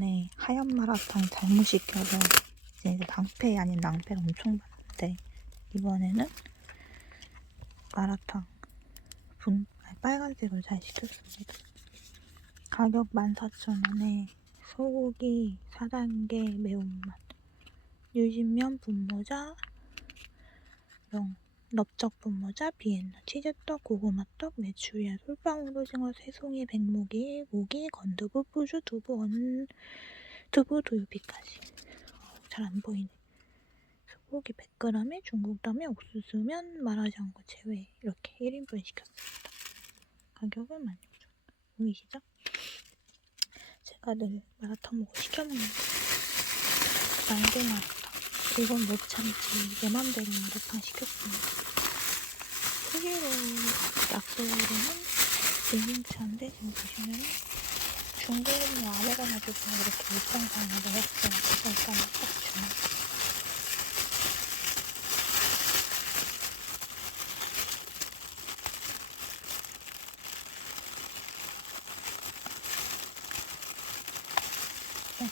저번에 하얀 마라탕 잘못 시켜서 이제 낭패 아닌 낭패를 엄청 받는데 이번에는 마라탕 분 아니, 빨간색으로 잘 시켰습니다. 가격 14,000원에 소고기 4단계 매운맛 유진면 분모자 영 넓적 분모자 비엔나 치즈떡 고구마떡 메추리알 솔방울 오징어 새송이 백무기 고기 건두부 푸주 두부 원 두부 두유비까지. 잘안 보이네. 소고기 100g에 중국담에 옥수수면 마라샹궈 제외 이렇게 1인분 시켰습니다. 가격은 16,000원. 보이시죠? 제가 늘 마라탕 먹고 시켜 먹는 거 날개 마라탕 이건 못 참지. 내 맘대로 마라탕 시켰습니다 크기로 약소로는 밀림차인데 지금 보시면 중국은 뭐 아무거나 주고 이렇게 일정상으로 했어요. 일단 딱 주면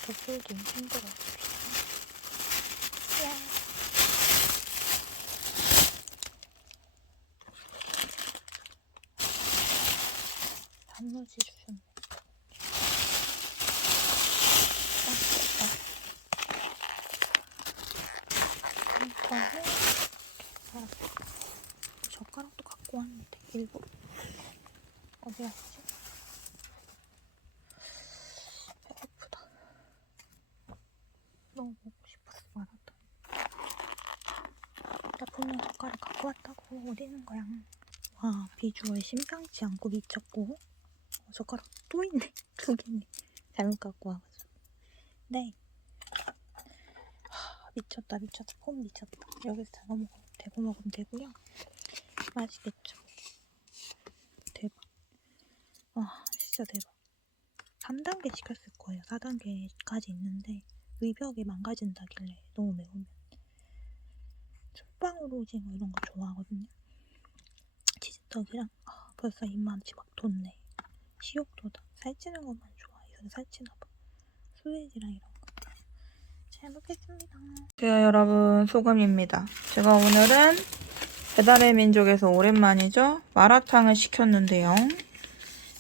돋보기 힘들어요 야. 단무지 주셨네. 이거는 젓가락도 갖고 왔는데 일부러 어디 갔지? 배고프다. 너무 먹고 싶었어 마라탕. 나 분명 젓가락 갖고 왔다고 어디 있는 거야? 와 비주얼 심상치 않고 미쳤고 어, 젓가락 또 있네. 두 개네 잘못 갖고 와가지고. 네. 하, 미쳤다 미쳤다. 폼 미쳤다. 여기서 잡아 먹으면 대고 먹으면 되고요. 맛있겠죠? 대박. 와 진짜 대박. 3단계 시켰을 거예요. 4단계까지 있는데 위벽이 망가진다길래 너무 매우면. 솔방울 오징어 이런 거 좋아하거든요. 치즈떡이랑 아, 벌써 입맛이 막 돋네 시옥도다 살찌는 것만 좋아해서 살찌나 봐. 소세지랑 이런 거. 잘 먹겠습니다. 네 여러분. 소금입니다. 제가 오늘은 배달의 민족에서 오랜만이죠? 마라탕을 시켰는데요.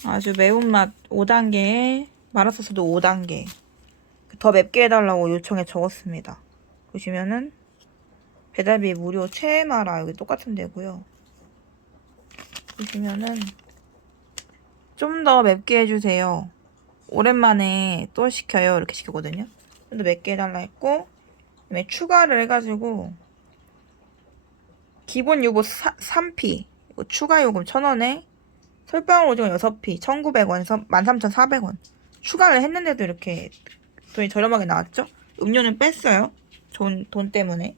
아주 매운맛 5단계에 마라소스도 5단계. 더 맵게 해달라고 요청에 적었습니다. 보시면은 배달비 무료 최애마라. 여기 똑같은 데고요. 보시면은 좀 더 맵게 해주세요. 오랜만에 또 시켜요. 이렇게 시켰거든요. 좀 더 맵게 해달라 했고 그다음에 추가를 해가지고 기본 요거 3피 추가 요금 1000원에 솔방울 오징어 6피 1900원에서 13,400원 추가를 했는데도 이렇게 돈이 저렴하게 나왔죠? 음료는 뺐어요. 돈, 돈 때문에.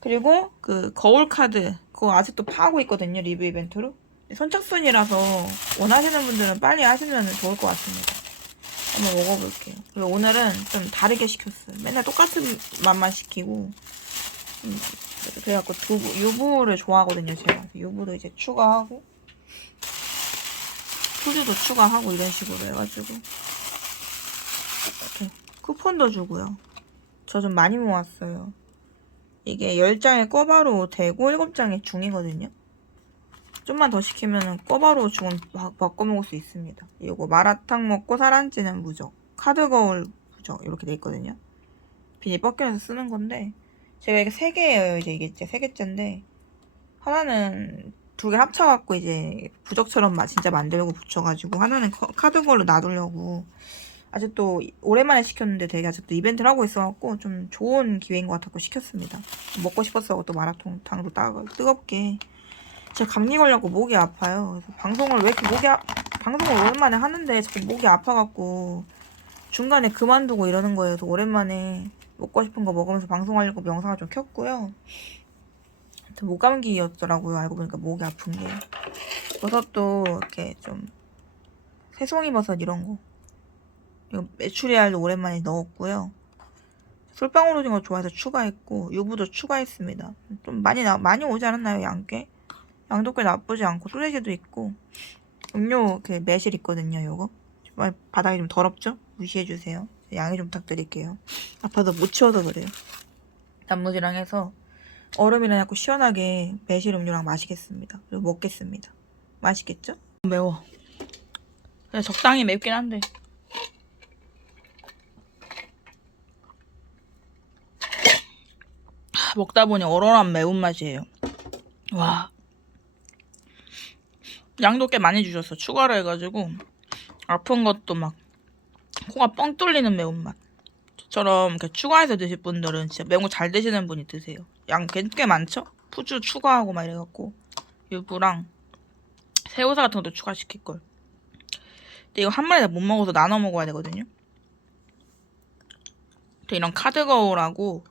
그리고 그 거울 카드 그거 아직도 파고 있거든요. 리뷰 이벤트로. 선착순이라서 원하시는 분들은 빨리 하시면 좋을 것 같습니다. 한번 먹어볼게요. 그리고 오늘은 좀 다르게 시켰어요. 맨날 똑같은 맛만 시키고 음, 그래갖고 두부, 유부를 좋아하거든요. 제가 유부도 이제 추가하고 소주도 추가하고 이런 식으로 해가지고 이렇게 쿠폰도 주고요. 저 좀 많이 모았어요. 이게 10장에 꿔바로 되고 7장에 중이거든요. 좀만 더 시키면 꿔바로 바, 바꿔 먹을 수 있습니다. 이거 마라탕 먹고 살안찌는 무적, 카드 거울 무적 이렇게 돼 있거든요. 비닐 벗겨내서 쓰는 건데 제가 이게 세 개예요. 이제 이게 제세 개째인데 하나는 두 개 합쳐갖고 이제 부적처럼 마- 진짜 만들고 붙여가지고 하나는 커- 카드 거울로 놔두려고 아직도 오랜만에 시켰는데 되게 아직도 이벤트를 하고 있어갖고 좀 좋은 기회인 것 같아서 시켰습니다. 먹고 싶었어 또 마라탕도 따 뜨겁게 제가 감기 걸려고 목이 아파요. 그래서 방송을 왜 이렇게 목이 아, 방송을 오랜만에 하는데 자꾸 목이 아파갖고 중간에 그만두고 이러는 거예요. 그래서 오랜만에 먹고 싶은 거 먹으면서 방송하려고 영상을 좀 켰고요. 하여튼 목감기였더라고요. 알고 보니까 목이 아픈 게. 버섯도 이렇게 좀 새송이 버섯 이런 거. 이거 메추리알도 오랜만에 넣었고요. 솔방울 오징어 좋아해서 추가했고 유부도 추가했습니다. 좀 많이 나 많이 오지 않았나요 양께? 양도 꽤 나쁘지 않고 소세지도 있고 음료 그 매실 있거든요 요거 바닥이 좀 더럽죠? 무시해주세요. 양해 좀 부탁드릴게요. 아파서 못 치워서 그래요. 단무지랑 해서 얼음이랑 해갖고 시원하게 매실 음료랑 마시겠습니다. 그리고 먹겠습니다. 맛있겠죠? 매워. 그냥 적당히 맵긴 한데. 하, 먹다 보니 얼얼한 매운맛이에요. 와. 양도 꽤 많이 주셨어. 추가로 해가지고 아픈 것도 막 코가 뻥 뚫리는 매운맛. 저처럼 추가해서 드실 분들은 진짜 매운 거 잘 드시는 분이 드세요. 양꽤꽤 많죠? 푸주 추가하고 막 이래갖고 유부랑 새우살 같은 것도 추가시킬 걸. 근데 이거 한 마리 다 못 먹어서 나눠 먹어야 되거든요. 근데 이런 카드 거울하고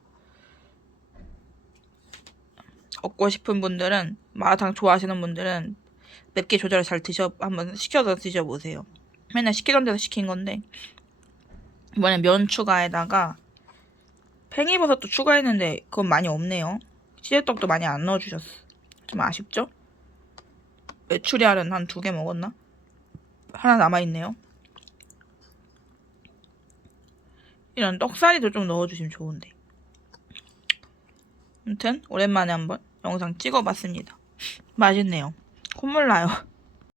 얻고 싶은 분들은 마라탕 좋아하시는 분들은 맵기 조절을 잘 드셔 한번 시켜서 드셔보세요. 맨날 시키던 데서 시킨 건데 이번에 면 추가에다가 팽이버섯도 추가했는데 그건 많이 없네요. 치즈떡도 많이 안 넣어주셨어. 좀 아쉽죠? 메추리알은 한 두 개 먹었나? 하나 남아있네요. 이런 떡사리도 좀 넣어주시면 좋은데. 아무튼 오랜만에 한번 영상 찍어봤습니다. 맛있네요. 콧물 나요.